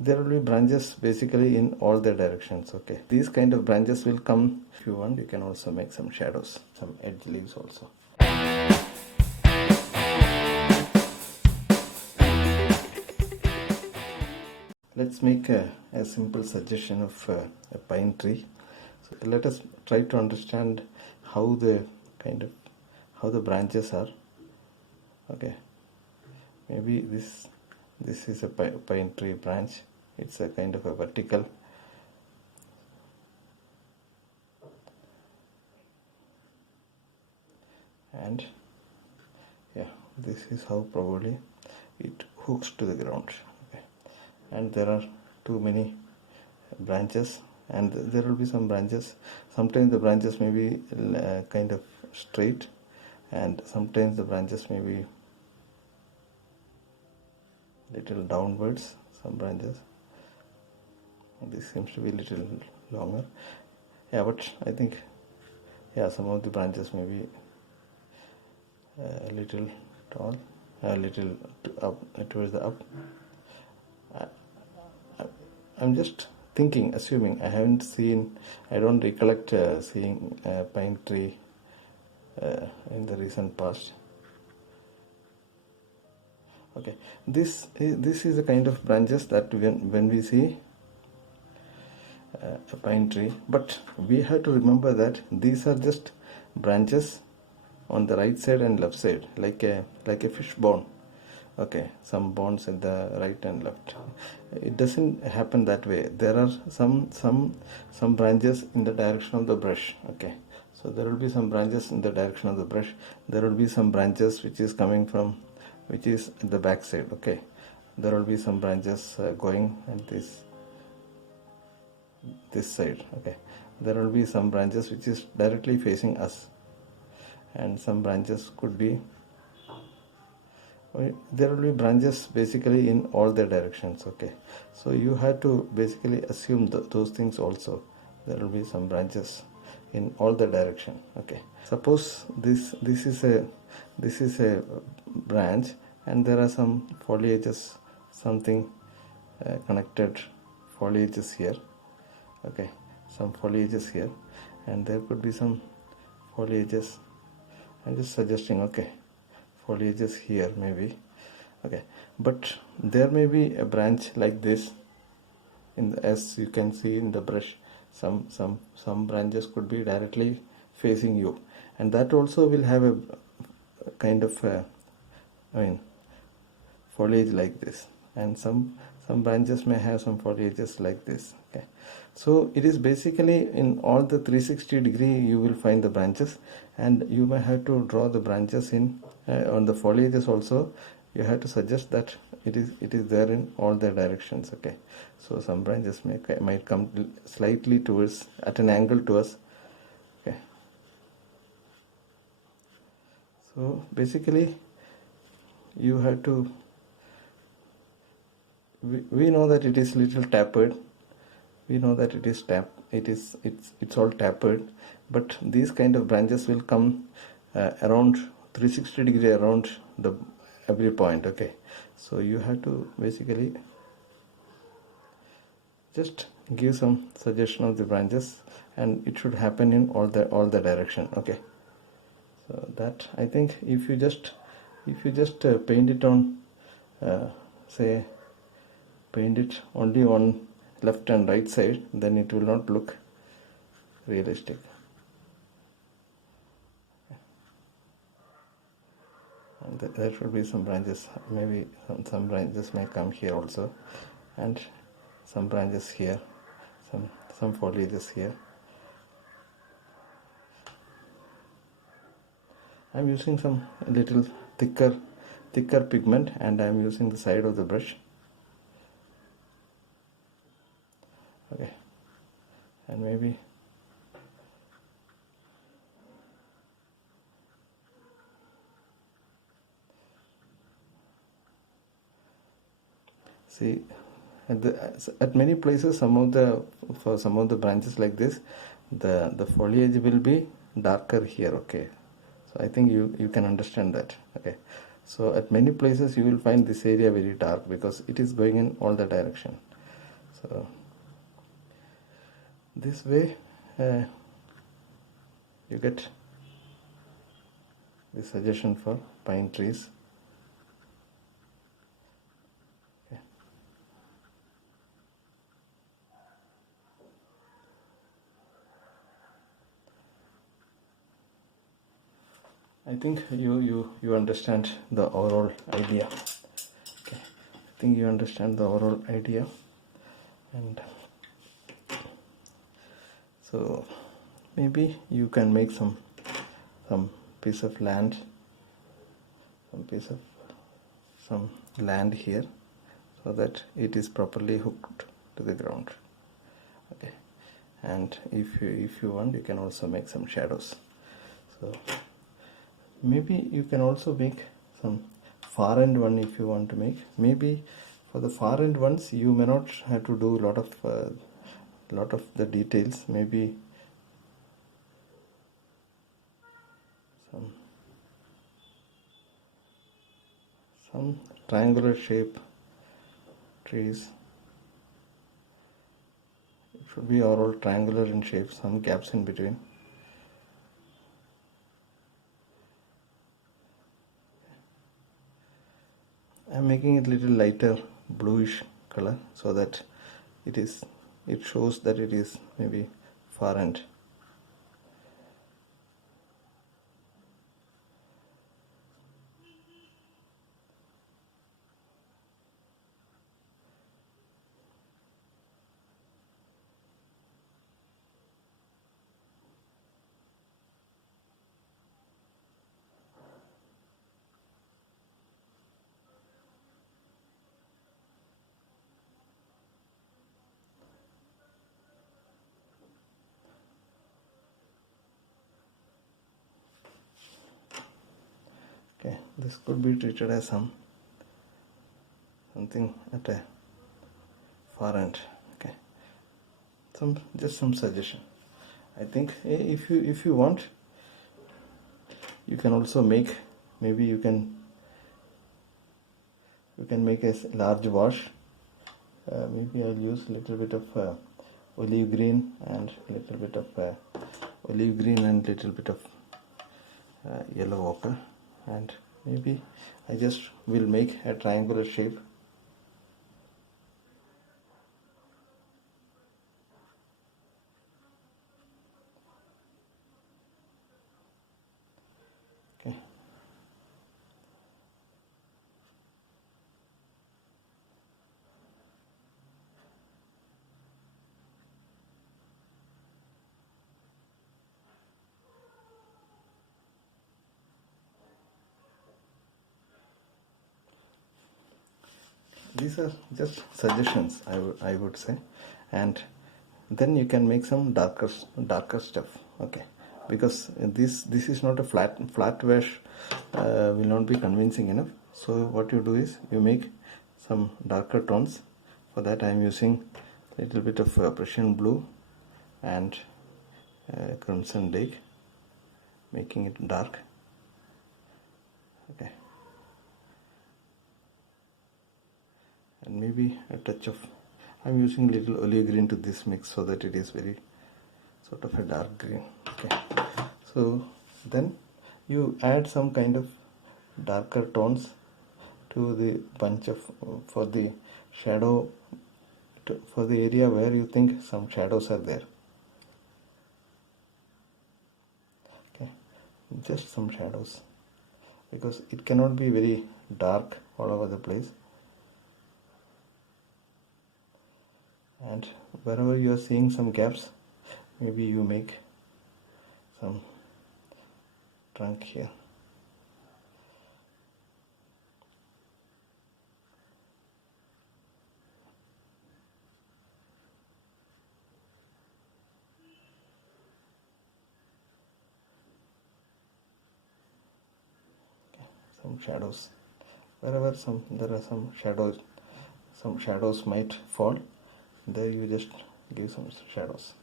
there will be branches basically in all the directions. Okay, these kind of branches will come. If you want, you can also make some shadows, some edge leaves also. Let's make a simple suggestion of a pine tree. So let us try to understand how the branches are. Okay, maybe this is a pine tree branch. It's a kind of a vertical. And yeah, this is how probably it hooks to the ground. Okay, and there are too many branches, and there will be some branches. Sometimes the branches may be kind of straight, and sometimes the branches may be little downwards. Some branches, this seems to be a little longer. Yeah, but I think, yeah, some of the branches may be a little tall, a little up towards the up. I'm just thinking, assuming. I haven't seen, I don't recollect seeing a pine tree in the recent past. Okay, this is a kind of branches that when we see a pine tree, but we have to remember that these are just branches on the right side and left side, like a fish bone. Okay, some bones in the right and left. It doesn't happen that way. There are some branches in the direction of the brush. Okay, so there will be some branches in the direction of the brush. There will be some branches which is at the back side. Okay, there will be some branches going at this side. Okay, there will be some branches which is directly facing us, and some branches could be, there will be branches basically in all the directions. Okay, so you have to basically assume those things also. There will be some branches in all the direction. Okay, suppose this is a branch, and there are some foliages, something connected foliages here. Okay, some foliages here, and there could be some foliages. I'm just suggesting. Okay, foliages here maybe. Okay, but there may be a branch like this as you can see in the brush. Some branches could be directly facing you, and that also will have a kind of foliage like this, and some branches may have some foliages like this. Okay, so it is basically in all the 360 degree you will find the branches, and you may have to draw the branches in on the foliages also. You have to suggest that it is there in all the directions. Okay, so some branches might come slightly towards, at an angle to us. Okay, so basically you have to, we know that it is little tapered. We know that it's all tapered, but these kind of branches will come around 360 degree around the every point. Okay, so you have to basically just give some suggestion of the branches, and it should happen in all the direction. Okay, so that, I think, if you just paint it on say paint it only on left and right side, then it will not look realistic. And there should be some branches, maybe some branches may come here also, and some branches here, some foliages here. I'm using some little thicker pigment, and I'm using the side of the brush. Okay, and maybe see at many places, for some of the branches like this, the foliage will be darker here. Okay, so I think you can understand that. Okay, so at many places you will find this area very dark because it is going in all the direction. So this way you get the suggestion for pine trees. Okay. I think you understand the overall idea. Okay. I think you understand the overall idea, and so maybe you can make some piece of land, some land here, so that it is properly hooked to the ground. Okay, and if you want, you can also make some shadows. So maybe you can also make some far end one if you want to make. Maybe for the far end ones you may not have to do a lot of the details. Maybe some triangular shape trees. It should be all triangular in shape, some gaps in between. I'm making it little lighter bluish color so that it shows that it is maybe far end. Okay, this could be treated as something at a far end. Okay, just some suggestion. I think if you want, you can also make, maybe you can make a large wash. Maybe I'll use a little bit of olive green and little bit of yellow ochre, and maybe I just will make a triangular shape. Okay. These are just suggestions, I would say, and then you can make some darker stuff. Okay, because this is not a flat wash, will not be convincing enough. So what you do is you make some darker tones. For that I am using a little bit of Prussian blue and crimson lake, making it dark. Okay, and maybe a touch of, I'm using little olive green to this mix so that it is very sort of a dark green. Okay, so then you add some kind of darker tones to the bunch of for the shadow, for the area where you think some shadows are there. Okay, just some shadows, because it cannot be very dark all over the place. And wherever you are seeing some gaps, maybe you make some trunk here. Okay, some shadows. Wherever there are some shadows might fall, there you just give some shadows.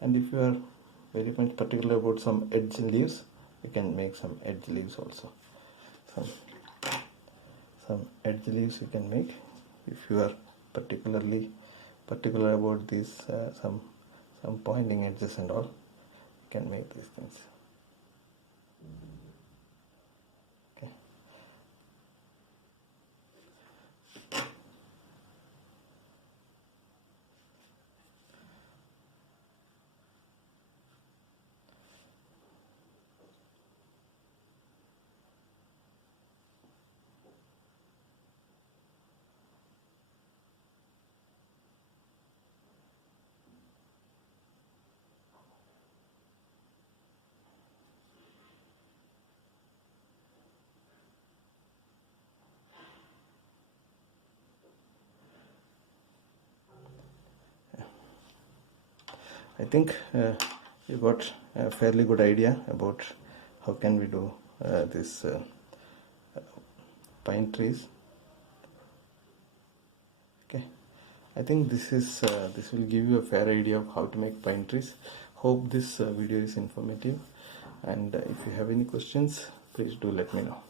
And if you are very much particular about some edge leaves, you can make some edge leaves also. Some edge leaves you can make if you are particularly particular about these some pointing edges and all. You can make these things. Okay. I think you got a fairly good idea about how can we do this pine trees. Okay, I think this will give you a fair idea of how to make pine trees. Hope this video is informative, and if you have any questions, please do let me know.